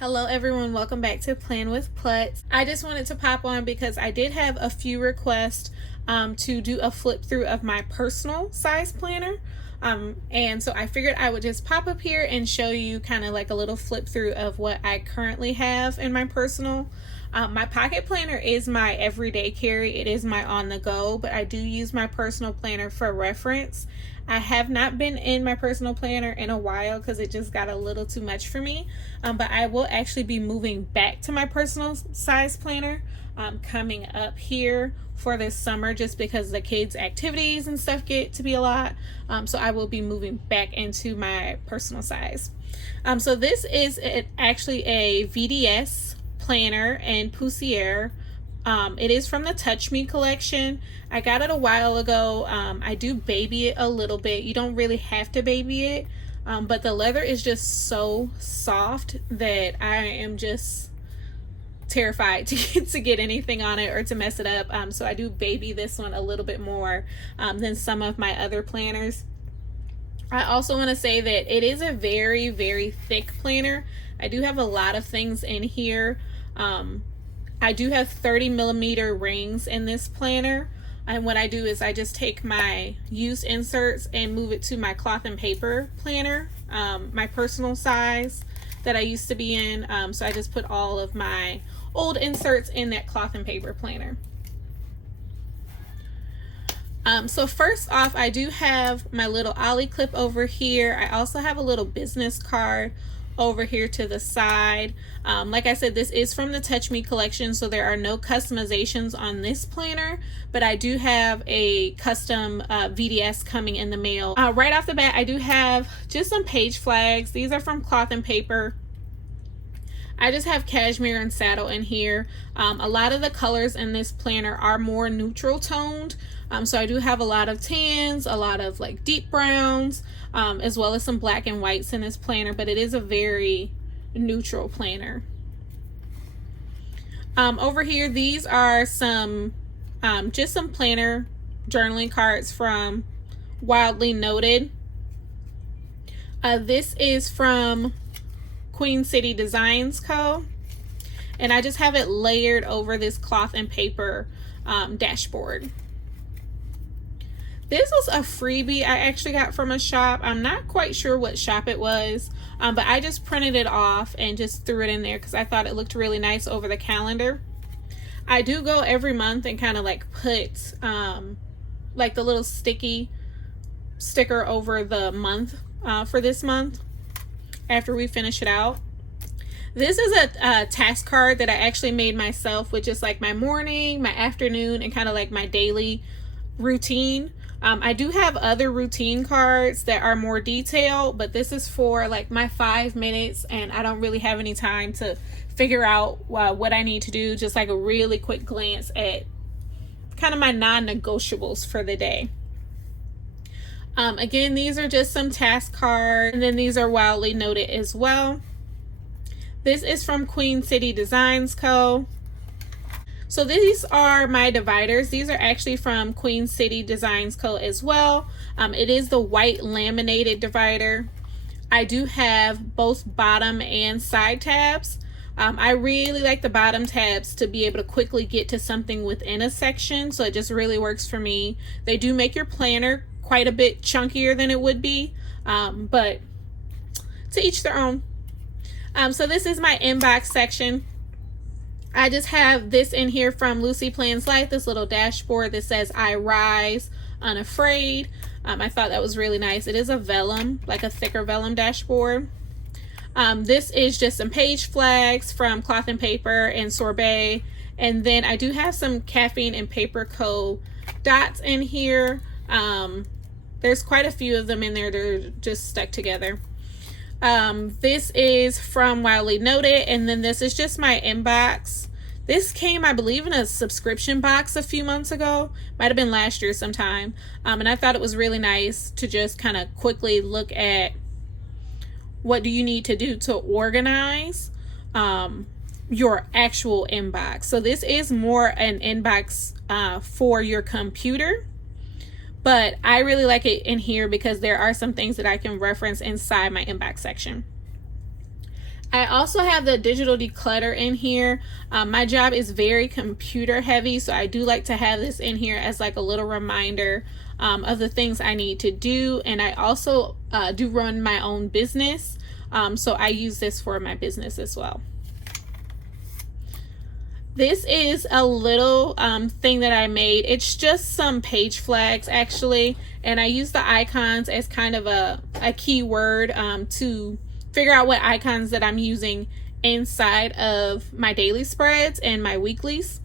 Hello everyone, welcome back to Plan with Plets. I just wanted to pop on because I did have a few requests to do a flip through of my personal size planner. And so I figured I would just pop up here and show you kind of like a little flip through of what I currently have in my personal. My pocket planner is my everyday carry. It is my on the go, but I do use my personal planner for reference. I have not been in my personal planner in a while because it just got a little too much for me. But I will actually be moving back to my personal size planner coming up here for this summer, just because the kids' activities and stuff get to be a lot. So I will be moving back into my personal size. So this is actually a VDS planner and Poussiere. It is from the Touch Me collection. I got it a while ago. I do baby it a little bit. You don't really have to baby it, but the leather is just so soft that I am just terrified to get anything on it or to mess it up. So I do baby this one a little bit more than some of my other planners. I also want to say that it is a very, very thick planner. I do have a lot of things in here. I do have 30mm rings in this planner, and what I do is I just take my used inserts and move it to my Cloth&Paper planner, my personal size that I used to be in. So I just put all of my old inserts in that Cloth&Paper planner. So first off, I do have my little ollie clip over here. I also have a little business card over here to the side. Like I said, this is from the Touch Me collection, so there are no customizations on this planner, but I do have a custom VDS coming in the mail. Right off the bat, I do have just some page flags. These are from Cloth&Paper. I just have cashmere and saddle in here. A lot of the colors in this planner are more neutral toned. So I do have a lot of tans, a lot of like deep browns, as well as some black and whites in this planner, but it is a very neutral planner. Over here, these are some, just some planner journaling cards from WildyNoted. This is from QueenCityDesignsCo, and I just have it layered over this Cloth&Paper dashboard. This was a freebie I actually got from a shop. I'm not quite sure what shop it was, but I just printed it off and just threw it in there because I thought it looked really nice over the calendar. I do go every month and kind of like put like the little sticky sticker over the month for this month after we finish it out. This is a task card that I actually made myself with just like my morning, my afternoon, and kind of like my daily routine. I do have other routine cards that are more detailed, but this is for like my 5 minutes, and I don't really have any time to figure out what I need to do. Just like a really quick glance at kind of my non-negotiables for the day. Again, these are just some task cards, and then these are WildyNoted as well. This is from QueenCityDesignsCo. So these are my dividers. These are actually from QueenCityDesignsCo as well. It is the white laminated divider. I do have both bottom and side tabs. I really like the bottom tabs to be able to quickly get to something within a section, so it just really works for me. They do make your planner quite a bit chunkier than it would be, but to each their own. So this is my inbox section. I just have this in here from LucyPlansLife, this little dashboard that says I rise unafraid. I thought that was really nice. It is a vellum, like a thicker vellum dashboard. This is just some page flags from Cloth&Paper and Sorbet. And then I do have some Caffeine Paper Co dots in here. There's quite a few of them in there. They're just stuck together. This is from WildyNoted, and then this is just my inbox. This came, I believe, in a subscription box a few months ago. Might have been last year sometime. And I thought it was really nice to just kind of quickly look at what do you need to do to organize your actual inbox. So this is more an inbox for your computer. But I really like it in here because there are some things that I can reference inside my inbox section. I also have the digital declutter in here. My job is very computer heavy, so I do like to have this in here as like a little reminder of the things I need to do. And I also do run my own business, so I use this for my business as well. This is a little thing that I made. It's just some page flags actually, and I use the icons as kind of a keyword to figure out what icons that I'm using inside of my daily spreads and my weeklies.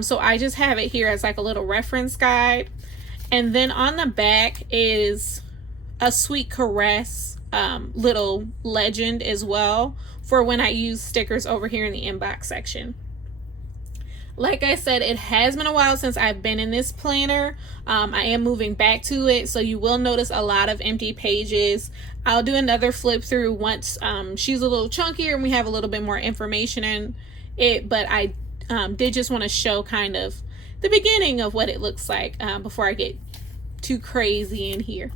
So I just have it here as like a little reference guide. And then on the back is a SweetCaress little legend as well for when I use stickers over here in the inbox section. Like I said, it has been a while since I've been in this planner. I am moving back to it, so you will notice a lot of empty pages. I'll do another flip through once she's a little chunkier and we have a little bit more information in it, but I did just want to show kind of the beginning of what it looks like before I get too crazy in here.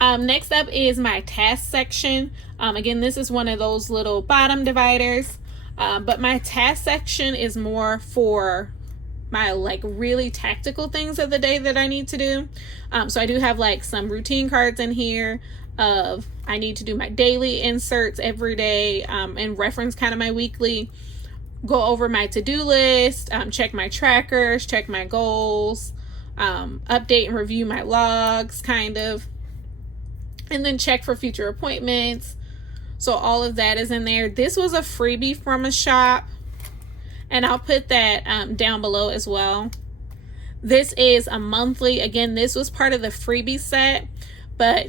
Next up is my task section. Again, this is one of those little bottom dividers. But my task section is more for my like really tactical things of the day that I need to do. So I do have like some routine cards in here of I need to do my daily inserts every day and reference kind of my weekly, go over my to-do list, check my trackers, check my goals, update and review my logs kind of, and then check for future appointments. So all of that is in there. This was a freebie from a shop, and I'll put that down below as well. This is a monthly. Again, this was part of the freebie set, but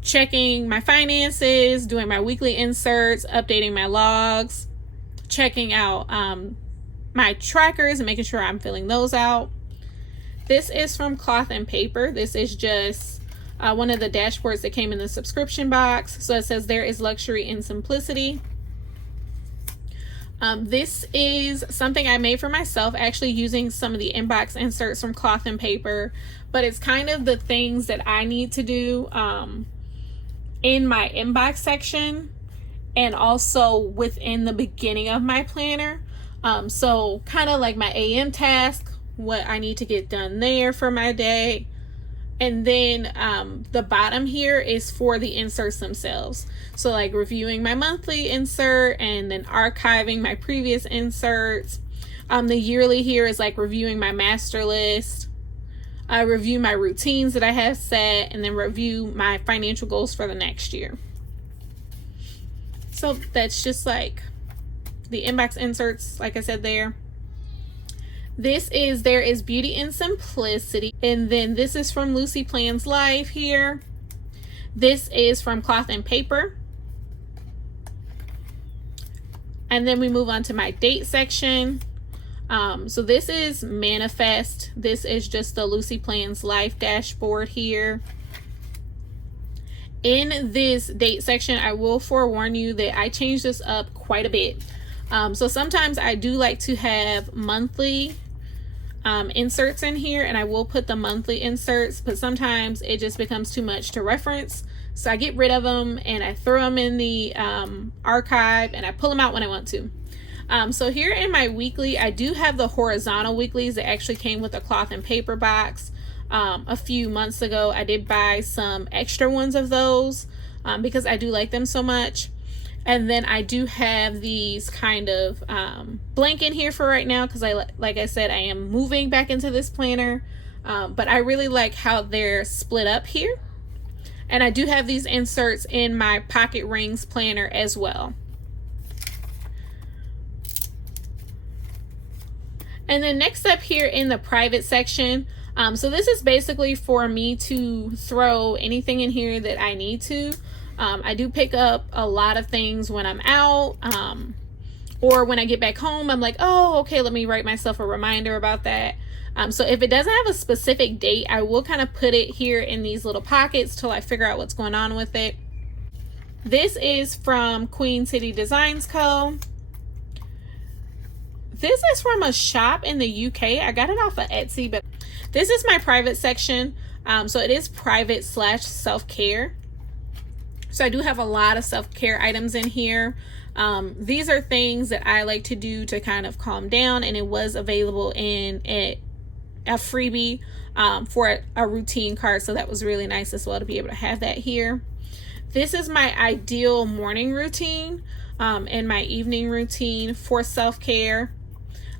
checking my finances, doing my weekly inserts, updating my logs, checking out my trackers and making sure I'm filling those out. This is from Cloth&Paper. This is just one of the dashboards that came in the subscription box. So it says there is luxury in simplicity. This is something I made for myself, actually using some of the inbox inserts from Cloth&Paper, but it's kind of the things that I need to do in my inbox section and also within the beginning of my planner. So kind of like my AM task, what I need to get done there for my day. And then the bottom here is for the inserts themselves. So like reviewing my monthly insert and then archiving my previous inserts. The yearly here is like reviewing my master list. I review my routines that I have set, and then review my financial goals for the next year. So that's just like the inbox inserts, like I said there. This is There is Beauty in Simplicity. And then this is from LucyPlansLife here. This is from Cloth&Paper. And then we move on to my date section. So this is Manifest. This is just the LucyPlansLife dashboard here. In this date section, I will forewarn you that I changed this up quite a bit. So sometimes I do like to have monthly inserts in here, and I will put the monthly inserts, but sometimes it just becomes too much to reference. So I get rid of them and I throw them in the archive, and I pull them out when I want to. So here in my weekly, I do have the horizontal weeklies that actually came with a Cloth&Paper box. A few months ago, I did buy some extra ones of those because I do like them so much. And then I do have these kind of blank in here for right now because like I said, I am moving back into this planner. But I really like how they're split up here. And I do have these inserts in my pocket rings planner as well. And then next up here in the private section, so this is basically for me to throw anything in here that I need to. I do pick up a lot of things when I'm out, or when I get back home, I'm like, oh, okay, let me write myself a reminder about that. So if it doesn't have a specific date, I will kind of put it here in these little pockets till I figure out what's going on with it. This is from QueenCityDesignsCo. This is from a shop in the UK. I got it off of Etsy, but this is my private section. So it is private / self-care. So I do have a lot of self-care items in here. These are things that I like to do to kind of calm down, and it was available in a freebie for a routine card, so that was really nice as well to be able to have that here. This is my ideal morning routine and my evening routine for self-care.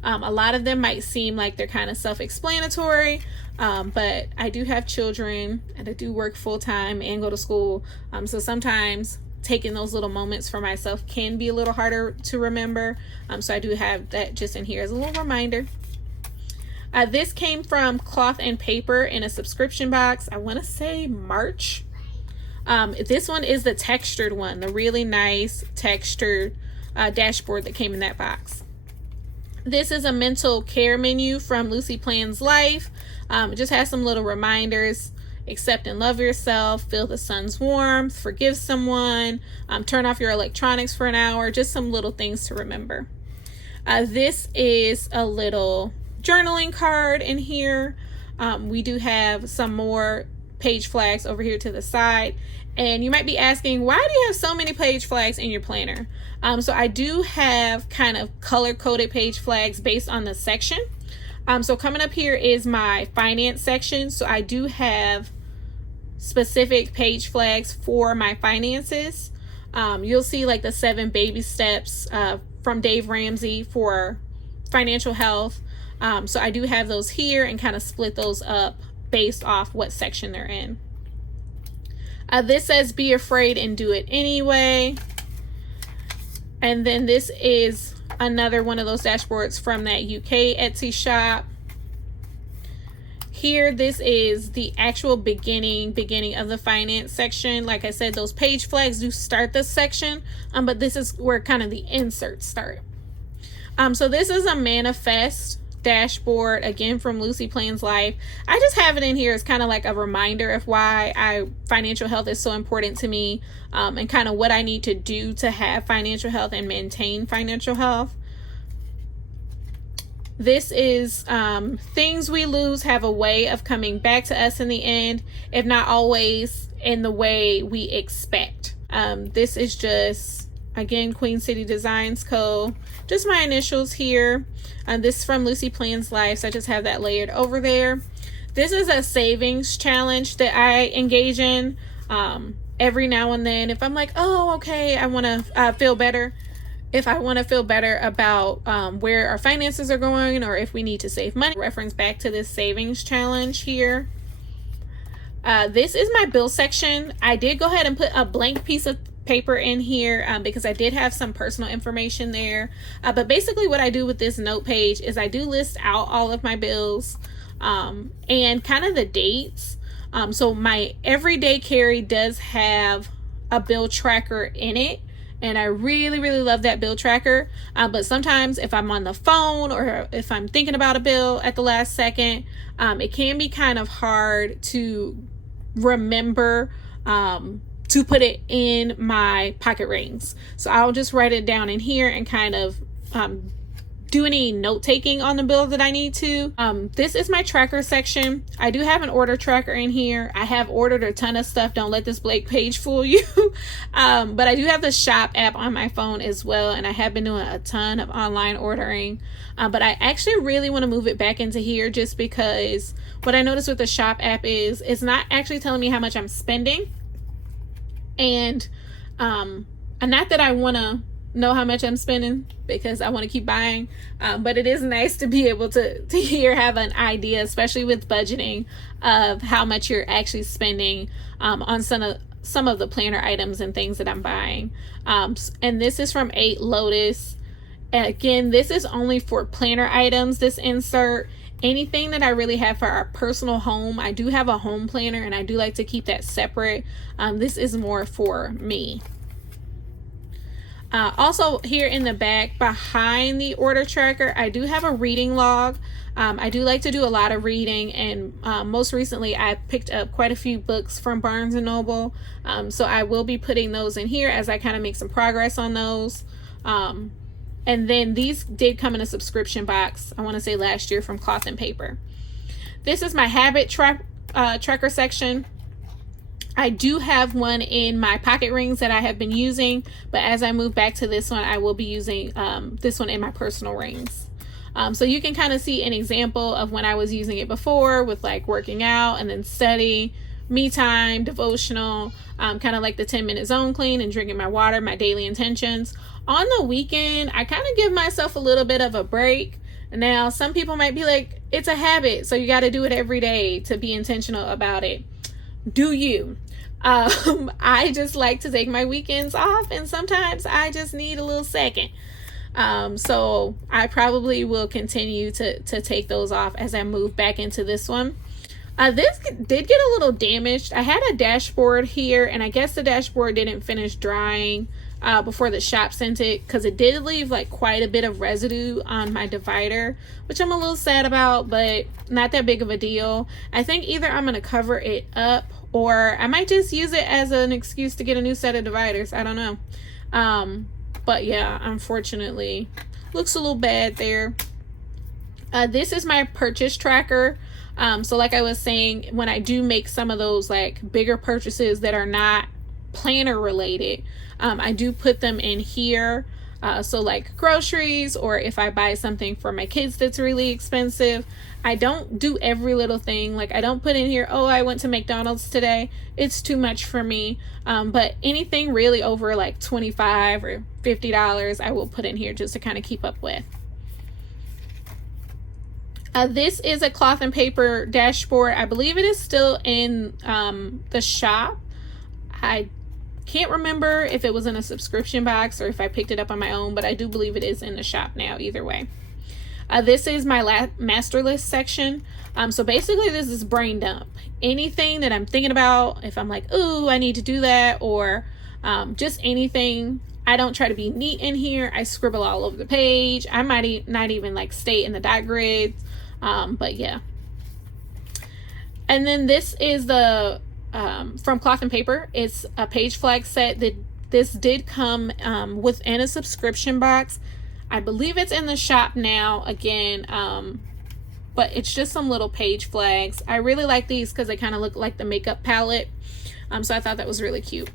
A lot of them might seem like they're kind of self-explanatory, but I do have children and I do work full-time and go to school, so sometimes taking those little moments for myself can be a little harder to remember, so I do have that just in here as a little reminder. This came from Cloth&Paper in a subscription box, I want to say March. This one is the textured one, the really nice textured dashboard that came in that box. This is a mental care menu from LucyPlansLife. It just has some little reminders: accept and love yourself, feel the sun's warmth, forgive someone, turn off your electronics for an hour, just some little things to remember. This is a little journaling card in here. We do have some more page flags over here to the side, and you might be asking, why do you have so many page flags in your planner? So I do have kind of color coded page flags based on the section. So coming up here is my finance section, so I do have specific page flags for my finances. You'll see like the 7 baby steps from Dave Ramsey for financial health. So I do have those here and kind of split those up based off what section they're in. This says be afraid and do it anyway. And then this is another one of those dashboards from that UK Etsy shop. Here, this is the actual beginning of the finance section. Like I said, those page flags do start this section, but this is where kind of the inserts start. So this is a manifest dashboard, again from LucyPlansLife. I just have it in here as kind of like a reminder of why financial health is so important to me, and kind of what I need to do to have financial health and maintain financial health. This is things we lose have a way of coming back to us in the end, if not always in the way we expect. This is just, again, QueenCityDesignsCo, just my initials here. This is from LucyPlansLife, so I just have that layered over there. This is a savings challenge that I engage in every now and then. If I'm like, oh, okay, I want to feel better. If I want to feel better about where our finances are going, or if we need to save money, reference back to this savings challenge here. This is my bill section. I did go ahead and put a blank piece of paper in here because I did have some personal information there, but basically what I do with this note page is I do list out all of my bills and kind of the dates. So my everyday carry does have a bill tracker in it, and I really love that bill tracker, but sometimes if I'm on the phone or if I'm thinking about a bill at the last second, it can be kind of hard to remember to put it in my pocket rings. So I'll just write it down in here and kind of do any note taking on the bill that I need to. This is my tracker section. I do have an order tracker in here. I have ordered a ton of stuff. Don't let this blank page fool you. But I do have the shop app on my phone as well, and I have been doing a ton of online ordering. But I actually really want to move it back into here, just because what I noticed with the shop app is it's not actually telling me how much I'm spending. And not that I want to know how much I'm spending, because I want to keep buying, but it is nice to be able to have an idea, especially with budgeting, of how much you're actually spending on some of the planner items and things that I'm buying. And this is from 8 Lotus. And again, this is only for planner items, this insert. Anything that I really have for our personal home, I do have a home planner and I do like to keep that separate. This is more for me. Also here in the back behind the order tracker, I do have a reading log. I do like to do a lot of reading, and most recently I picked up quite a few books from Barnes & Noble. So I will be putting those in here as I kind of make some progress on those. And then these did come in a subscription box, I want to say last year, from Cloth&Paper. This is my habit tracker section. I do have one in my pocket rings that I have been using, but as I move back to this one, I will be using this one in my personal rings. So you can kind of see an example of when I was using it before with like working out and then study, me time, devotional, kind of like the 10-minute zone clean and drinking my water, my daily intentions. On the weekend, I kind of give myself a little bit of a break. Now, some people might be like, it's a habit, so you got to do it every day to be intentional about it. Do you? I just like to take my weekends off, and sometimes I just need a little second. So I probably will continue to take those off as I move back into this one. This did get a little damaged. I had a dashboard here, and I guess the dashboard didn't finish drying before the shop sent it, because it did leave like quite a bit of residue on my divider, which I'm a little sad about, but not that big of a deal. I think either I'm going to cover it up, or I might just use it as an excuse to get a new set of dividers. I don't know. But yeah, unfortunately, looks a little bad there. This is my purchase tracker. So like I was saying, when I do make some of those like bigger purchases that are not planner related, I do put them in here. So like groceries, or if I buy something for my kids that's really expensive, I don't do every little thing. Like I don't put in here, oh, I went to McDonald's today. It's too much for me. But anything really over like $25 or $50, I will put in here just to kind of keep up with. This is a Cloth and Paper dashboard. I believe it is still in the shop. I can't remember if it was in a subscription box or if I picked it up on my own, but I do believe it is in the shop now, either way. This is my master list section. So basically this is brain dump. Anything that I'm thinking about, if I'm like, ooh, I need to do that, or just anything. I don't try to be neat in here. I scribble all over the page. I might not even like stay in the dot grid. But yeah. And then this is the from Cloth and Paper. It's a page flag set that this did come within a subscription box. I believe it's in the shop now again, but it's just some little page flags. I really like these because they kind of look like the makeup palette, so I thought that was really cute.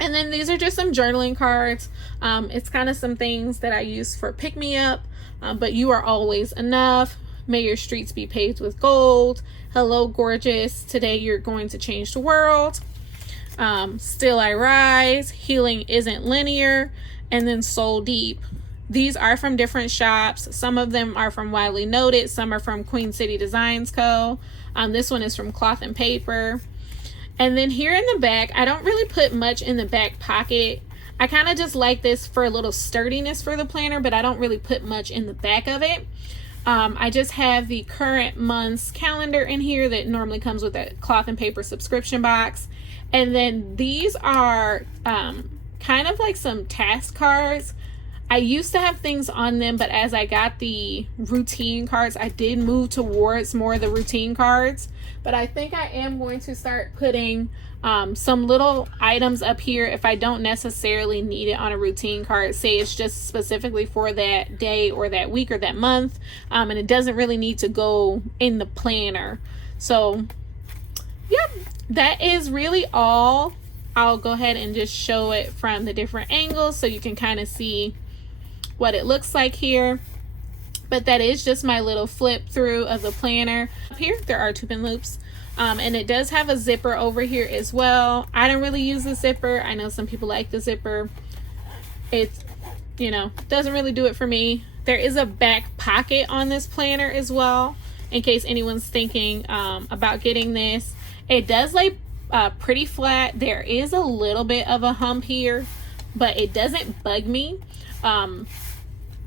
And then these are just some journaling cards. It's kind of some things that I use for pick-me-up, but you are always enough. May your streets be paved with gold. Hello, gorgeous. Today you're going to change the world. Still I rise. Healing isn't linear. And then soul deep. These are from different shops. Some of them are from WildyNoted. Some are from QueenCityDesignsCo. This one is from Cloth and Paper. And then here in the back, I don't really put much in the back pocket. I kind of just like this for a little sturdiness for the planner, but I don't really put much in the back of it. I just have the current month's calendar in here that normally comes with a Cloth and Paper subscription box. And then these are kind of like some task cards. I used to have things on them, but as I got the routine cards, I did move towards more of the routine cards. But I think I am going to start putting some little items up here if I don't necessarily need it on a routine card. Say it's just specifically for that day or that week or that month, and it doesn't really need to go in the planner. So yep, that is really all. I'll go ahead and just show it from the different angles so you can kind of see what it looks like here. But that is just my little flip through of the planner. Up here there are 2 pin loops, and it does have a zipper over here as well. I don't really use the zipper. I know some people like the zipper. It's, you know, doesn't really do it for me. There is a back pocket on this planner as well, in case anyone's thinking about getting this. It does lay pretty flat. There is a little bit of a hump here, but it doesn't bug me.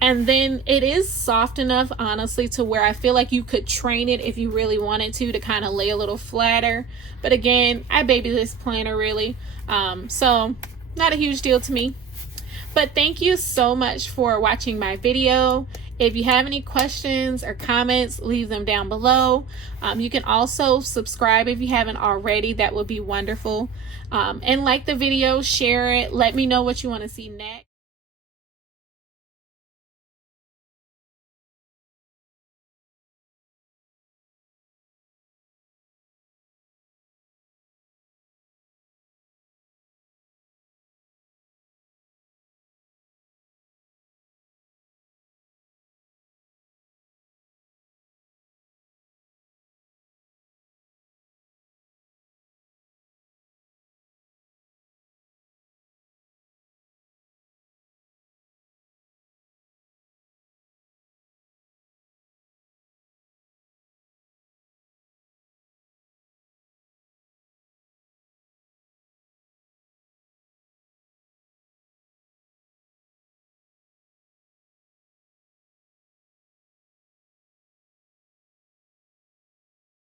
And then it is soft enough, honestly, to where I feel like you could train it if you really wanted to kind of lay a little flatter. But again, I baby this planner really, so not a huge deal to me. But thank you so much for watching my video. If you have any questions or comments, leave them down below. You can also subscribe if you haven't already. That would be wonderful. And like the video, share it. Let me know what you want to see next.